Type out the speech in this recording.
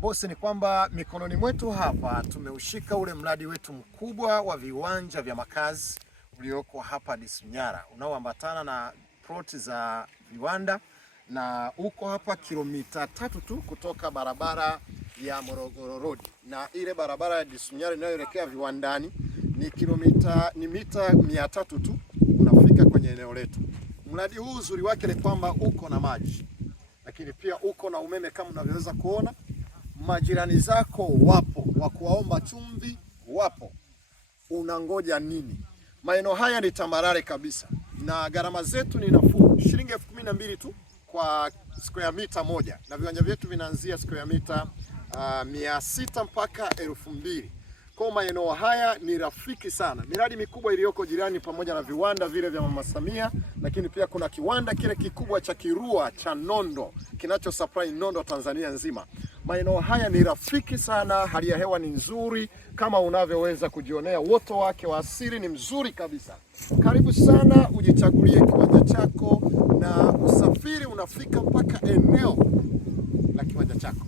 Bosi, ni kwamba mikononi mwetu hapa tumeushika ule mradi wetu mkubwa wa viwanja vya makazi ulioko hapa Disunyara, unaoambatana na ploti za viwanda, na uko hapa kilomita 3 tu kutoka barabara ya Morogoro Road, na ile barabara ya Disunyara inayoelekea viwandani ni mita 300 tu unafika kwenye eneo letu. Mradi huu uzuri wake ni kwamba uko na maji, lakini pia uko na umeme kama unavyoweza kuona. Majirani zako wapo, wa kuwaomba chumvi wapo. Unangoja nini? Maeneo haya ni tambarare kabisa, na gharama zetu ni nafuu, shilingi 12,000 tu kwa square mita moja, na viwanja vyetu vinaanzia square mita 600 mpaka 2,000. Kwa maeneo haya ni rafiki sana. Miradi mikubwa iliyoko jirani pamoja na viwanda vile vya Mama Samia, lakini pia kuna kiwanda kile kikubwa cha Kirua cha Nondo kinacho supply Nondo Tanzania nzima. Maeneo haya ni rafiki sana, hali ya hewa ni nzuri kama unavyoweza kujionea, uoto wake wa asili ni mzuri kabisa. Karibu sana ujichagulie kiwanja chako, na usafiri unafika mpaka eneo la kiwanja chako.